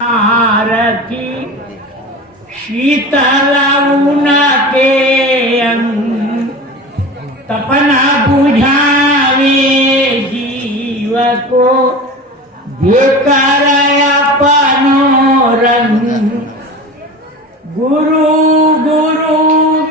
आरती शीतल उनके अंग तपना बुझावे जीव को देकर अपनो रंग। गुरु गुरु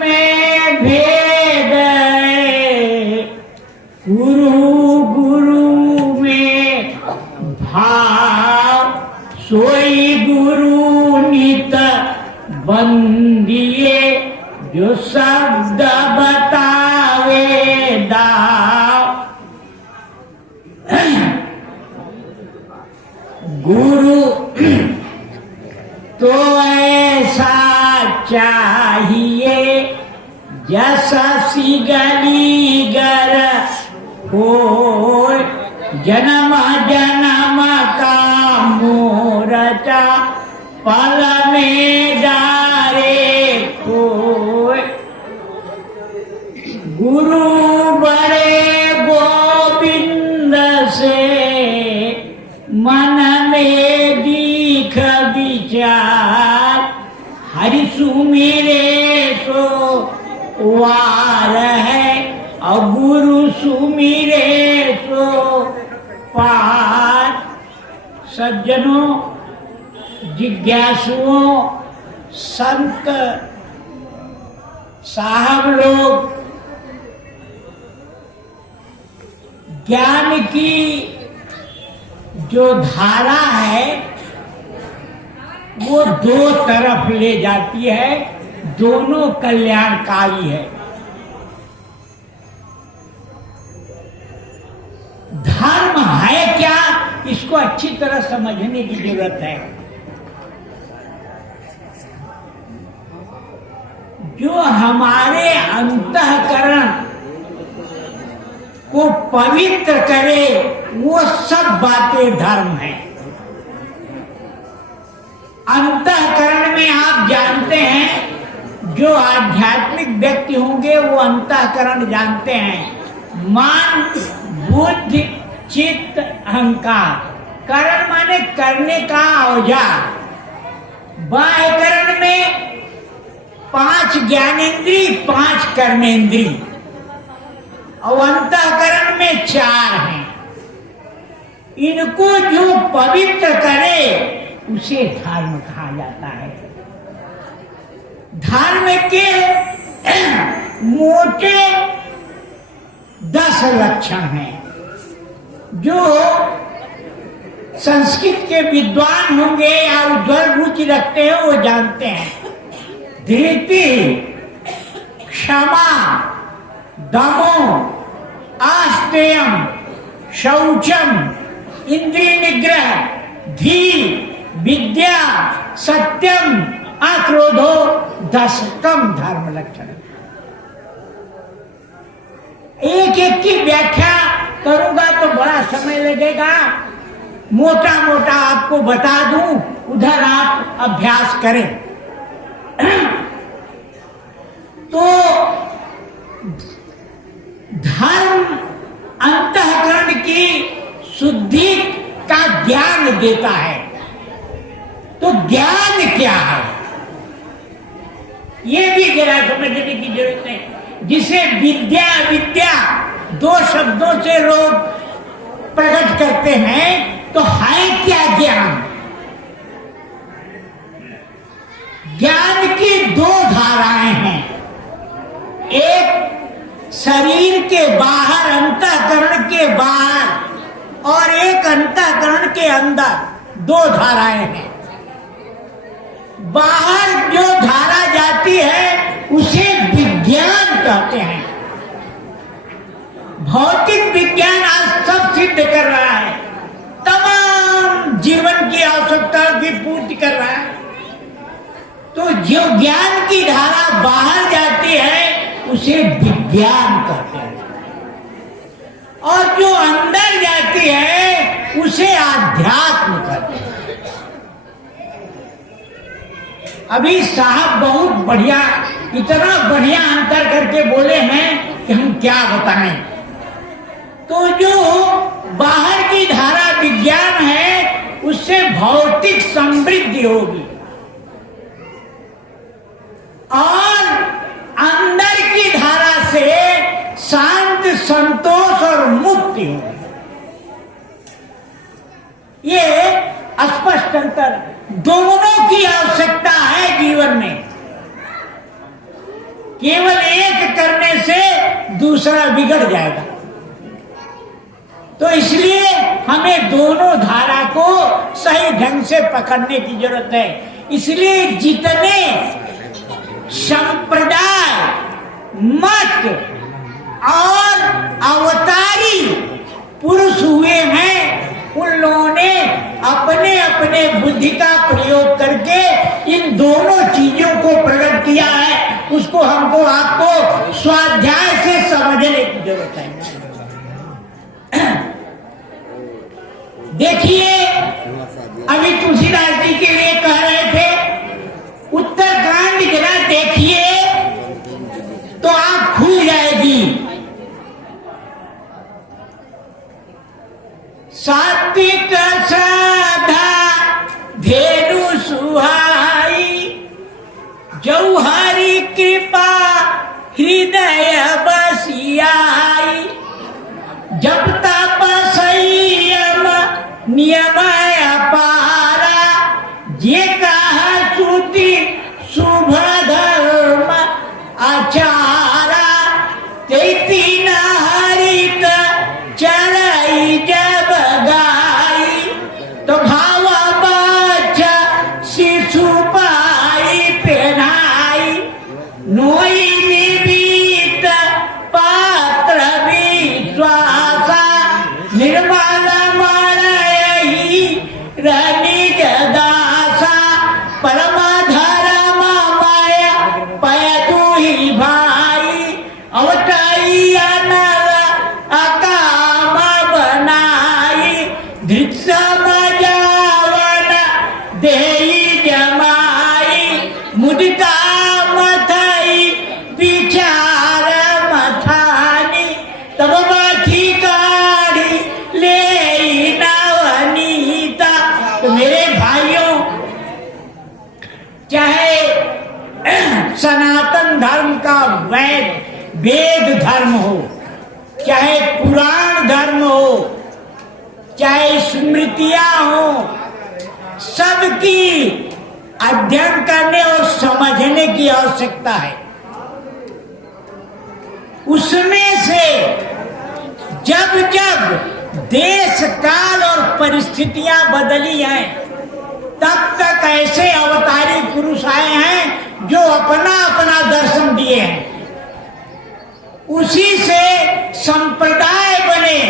में भेद है, गुरु गुरु में भाव। सोई गुरु नित बंदिए जो शब्द बतावे दाव। गुरु तो ऐसा चाहिए जैसा सिगली गर हो, जन्म जन्म का मोरचा पल में डारे खोए। गुरु बड़े गोविंद से मन में दीख विचार, हरि सुमिरे सो वार है और गुरु सुमिरे सो पार। सज्जनों, जिज्ञासुओं, संत साहब लोग ज्ञान की जो धारा है वो दो तरफ ले जाती है, दोनों कल्याणकारी है। धर्म है क्या, इसको अच्छी तरह समझने की जरूरत है। जो हमारे अंतःकरण को पवित्र करे वो सब बातें धर्म है। अंतःकरण में आप जानते हैं, जो आध्यात्मिक व्यक्ति होंगे वो अंतःकरण जानते हैं। मन, बुद्धि, चित्त, अहंकार। करण माने करने का औजार। बाह्यकरण में 5 ज्ञानेंद्री, 5 कर्मेंद्री और अंतःकरण में 4 हैं। इनको जो पवित्र करे उसे धर्म कहा जाता है। धर्म के मोटे 10 लक्षण हैं जो संस्कृत के विद्वान होंगे या उज्ज्वल रुचि रखते हैं वो जानते हैं। धृति, क्षमा, दमो, आस्तेयम, शौचम, इंद्रिय निग्रह, धीर, विद्या, सत्यम, अक्रोधो 10 धर्म लक्षण। एक एक की व्याख्या करूंगा तो बड़ा समय लगेगा, मोटा मोटा आपको बता दूं, उधर आप अभ्यास करें। तो धर्म अंतःकरण की शुद्धि का ज्ञान देता है। तो ज्ञान क्या है ये भी जरा समझने की जरूरत है। जिसे विद्या विद्या 2 शब्दों से लोग प्रकट करते हैं, तो है क्या ज्ञान? ज्ञान की 2 धाराएं हैं। एक शरीर के बाहर, अंतःकरण के बाहर, और एक अंतःकरण के अंदर 2 धाराएं हैं। बाहर जो धारा जाती है उसे विज्ञान कहते हैं। भौतिक विज्ञान आज सब सिद्ध कर रहा है, तमाम जीवन की आवश्यकताओं की पूर्ति कर रहा है। तो जो ज्ञान की धारा बाहर जाती है उसे विज्ञान कहते हैं, और जो अंदर जाती है उसे आध्यात्म कहते हैं। अभी साहब बहुत बढ़िया, इतना बढ़िया अंतर करके बोले हैं कि हम क्या बताएं। तो जो बाहर की धारा विज्ञान है उससे भौतिक समृद्धि होगी और अंदर की धारा से शांत, संतोष और मुक्ति होगी। ये स्पष्ट अंतर, दोनों की आवश्यकता है जीवन में। केवल एक करने से दूसरा बिगड़ जाएगा। तो इसलिए हमें दोनों धारा को सही ढंग से पकड़ने की जरूरत है। इसलिए जितने संप्रदाय, मत और अवतारी पुरुष हुए हैं, उन लोगों ने अपने अपने बुद्धि का प्रयोग करके इन दोनों चीजों को प्रकट किया है। उसको हमको आपको स्वाध्याय से समझने की जरूरत है। देखिए, अभी तुलसीदास जी के लिए कह रहे थे, उत्तरकांड जरा देखिए तो आंख खुल जाएगी। सात्विक साधा धेनु सुहाई, जौहरी कृपा हृदय बसियाई, जब तपस्यम नियम अपारा, जे कहा श्रुति शुभ धर्म आचारा, तैती न हरित चरई जब गाई, तो भाव बच्चा शिशु पाई पहनाई, नोई निमित पात्र विश्वासा, निर्मल मरयहि रनिज दासा, परम धर्म माया पयदुहि भाई, अवताई अनर अकाम बनाई, धृत समझावन देई जमाई, मुदिता मथई विचार मथानी, तब मथी काढ़ी ले नवनीता। तो मेरे भाइयों, चाहे सनातन धर्म का वेद धर्म हो, चाहे पुराण धर्म हो, चाहे स्मृतियां हो, सबकी अध्ययन करने और समझने की आवश्यकता है। उसमें से जब जब देश काल और परिस्थितियां बदली हैं, तब तक ऐसे अवतारी पुरुष आए हैं जो अपना अपना दर्शन दिए हैं। उसी से संप्रदाय बने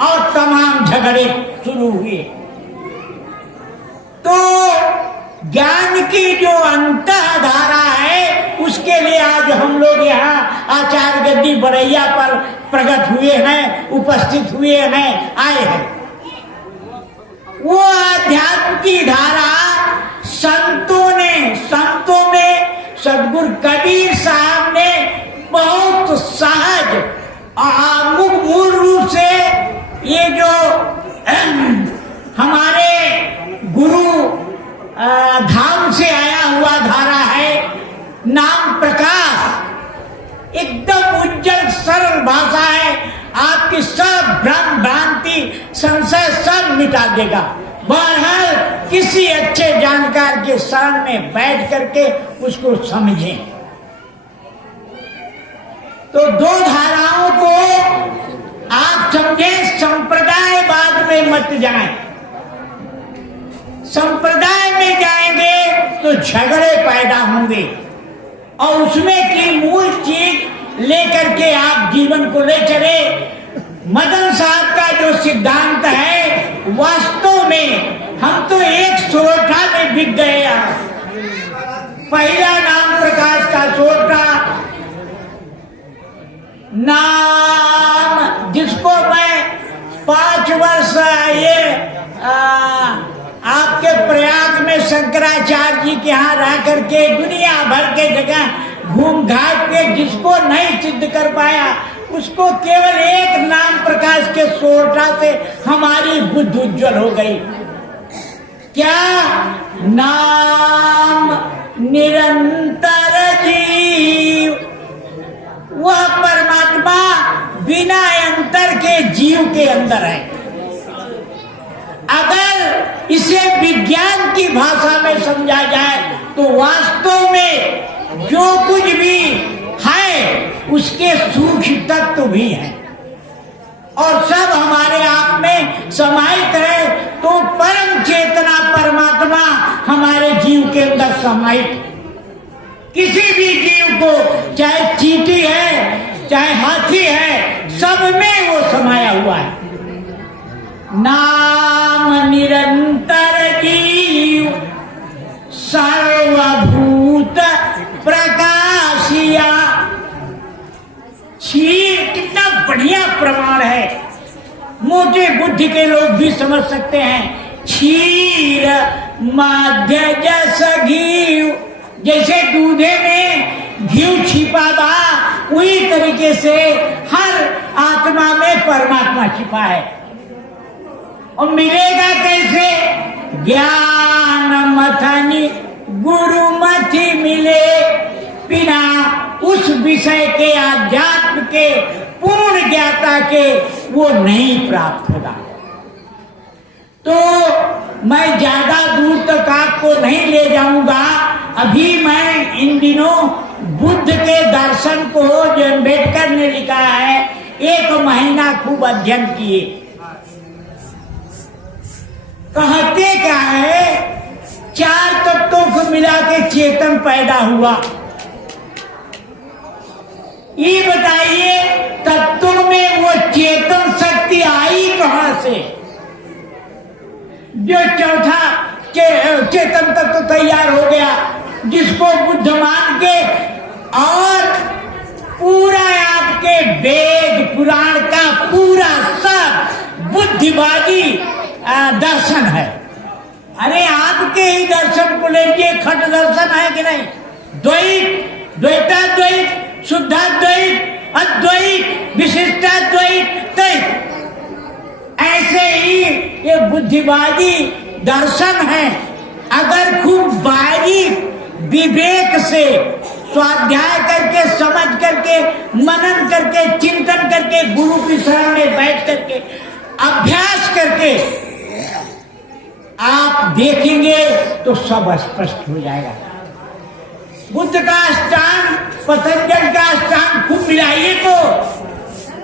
और तमाम झगड़े शुरू हुए। तो ज्ञान की जो अंतः धारा है, उसके लिए आज हम लोग यहाँ आचार्य गद्दी बरैया पर प्रकट हुए हैं, उपस्थित हुए हैं, आए हैं। वो अध्यात्म की धारा संतों में सदगुरु कबीर साहब ने बहुत सहज मूल रूप से ये जो हमारे गुरु धाम से आया हुआ धारा है, नाम प्रकाश, एकदम उज्जवल सरल भाषा है। आपकी सब भ्रम भ्रांति संशय सब मिटा देगा। बहरहाल किसी अच्छे जानकार के शरण में बैठ करके उसको समझें। तो दो धाराओं को आप समझें, संप्रदायवाद में मत जाएं। संप्रदाय में जाएंगे तो झगड़े पैदा होंगे और उसमें की मूल चीज लेकर के आप जीवन को ले चले। मदन साहब का जो सिद्धांत है, वास्तव में हम तो एक सोरठा में बिक गए। पहला नाम प्रकाश का सोरठा, नाम जिसको मैं 5 वर्ष ये आपके प्रयाग में शंकराचार्य जी के यहाँ रह करके दुनिया भर के जगह घूम घाट के जिसको नहीं सिद्ध कर पाया, उसको केवल एक नाम प्रकाश के सोरठा से हमारी बुद्धि उज्जवल हो गई। क्या नाम निरंतर जीव, वह परमात्मा बिना अंतर के जीव के अंदर है। अगर इसे विज्ञान की भाषा में समझा जाए तो वास्तव में जो कुछ भी है उसके सूक्ष्म तत्व भी हैं और सब हमारे आप में समाहित है। तो परम चेतना परमात्मा हमारे जीव के अंदर समाहित। किसी भी जीव को, चाहे चींटी है चाहे हाथी है, सब में वो समाया हुआ है। नाम निरंतर जीव सर्वभूत प्रकाशिया। क्षीर कितना बढ़िया प्रमाण है, मोटे बुद्धि के लोग भी समझ सकते हैं। क्षीर माध्य जस घी, जैसे दूधे में घी छिपा बा, उसी तरीके से हर आत्मा में परमात्मा छिपा है। और मिलेगा कैसे? ज्ञान मथनी गुरुमति मिले, बिना उस विषय के आध्यात्म के पूर्ण ज्ञाता के वो नहीं प्राप्त होगा। तो मैं ज्यादा दूर तक आपको नहीं ले जाऊंगा। अभी मैं इन दिनों बुद्ध के दर्शन को, जो अम्बेडकर ने लिखा है, 1 महीना खूब अध्ययन किए। कहते क्या है, 4 तत्वों को मिला के चेतन पैदा हुआ। ये बताइए तत्वों में वो चेतन शक्ति आई कहां से? जो चौथा चेतन तत्व तैयार हो गया, जिसको बुद्ध मान के, और पूरा आपके वेद पुराण का पूरा सब बुद्धिवादी दर्शन है। अरे आपके ही दर्शन को लेके खट दर्शन है कि नहीं? द्वैत, द्वैताद्वैत, शुद्धाद्वैत, अद्वैत, विशिष्टाद्वैत, द्वैत, ऐसे ही ये बुद्धिवादी दर्शन है। अगर खूब बारीक विवेक से स्वाध्याय करके, समझ करके, मनन करके, चिंतन करके, गुरु की शरण में बैठ करके, अभ्यास करके आप देखेंगे तो सब स्पष्ट हो जाएगा। बुद्ध का अष्टांग, पतंजलि का अष्टांग खूब मिलाइए तो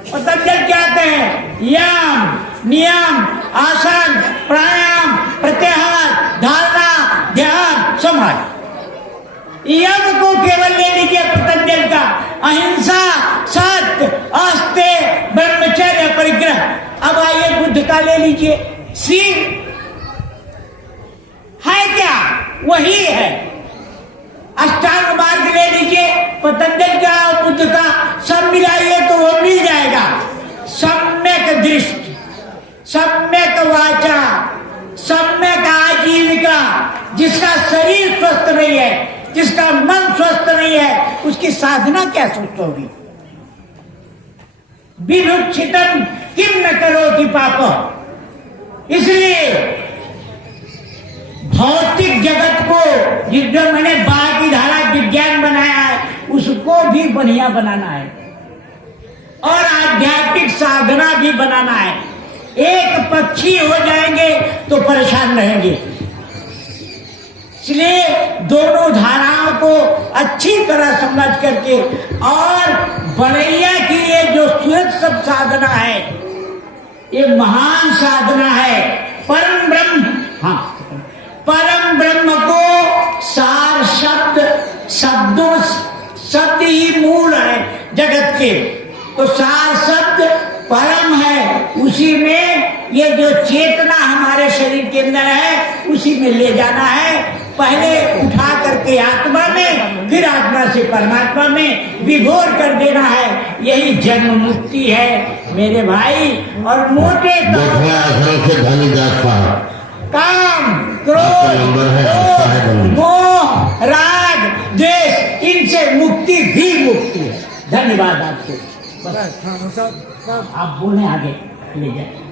पतंजलि क्या कहते हैं? यम, नियम, आसन, प्राणायाम, प्रत्याहार, धारणा, ध्यान, समाधि। यम को केवल ले लीजिए पतंजलि का, अहिंसा, सत्य, आस्ते, ब्रह्मचर्य, परिग्रह। अब आइए बुद्ध का ले लीजिए, श्री है क्या? वही है। अष्टांग मार्ग ले लीजिए, पतंजलि का और बुद्ध का, सब मिलाइए तो वो मिल जाएगा। सम्यक दृष्टि, सम्यक वाचा, सम्यक आजीविका। जिसका शरीर स्वस्थ नहीं है, जिसका मन स्वस्थ नहीं है, उसकी साधना क्या स्वस्थ होगी? विभुक्षितम किम न करोति पाप। इसलिए भौतिक जगत को, जो मैंने बाकी धारा विज्ञान बनाया है, उसको भी बढ़िया बनाना है और आध्यात्मिक साधना भी बनाना है। एक पक्षी हो जाएंगे तो परेशान रहेंगे। इसलिए दोनों धाराओं को अच्छी तरह समझ करके, और बड़ैया की ये जो सुरक्षित साधना है, ये महान साधना है। परम ब्रह्म, हाँ, परम ब्रह्म को सार शब्द, शब्दों, शब्द ही मूल है जगत के। तो सार शब्द परम है, उसी में ये जो चेतना हमारे शरीर के अंदर है, उसी में ले जाना है। पहले उठा करके आत्मा में, फिर आत्मा से परमात्मा में विभोर कर देना है। यही जन्म मुक्ति है मेरे भाई। और मोटे काम, क्रोध, मोह, राग, द्वेष, इनसे मुक्ति भी मुक्ति है। धन्यवाद आपको। आप बोले आगे ले जाए।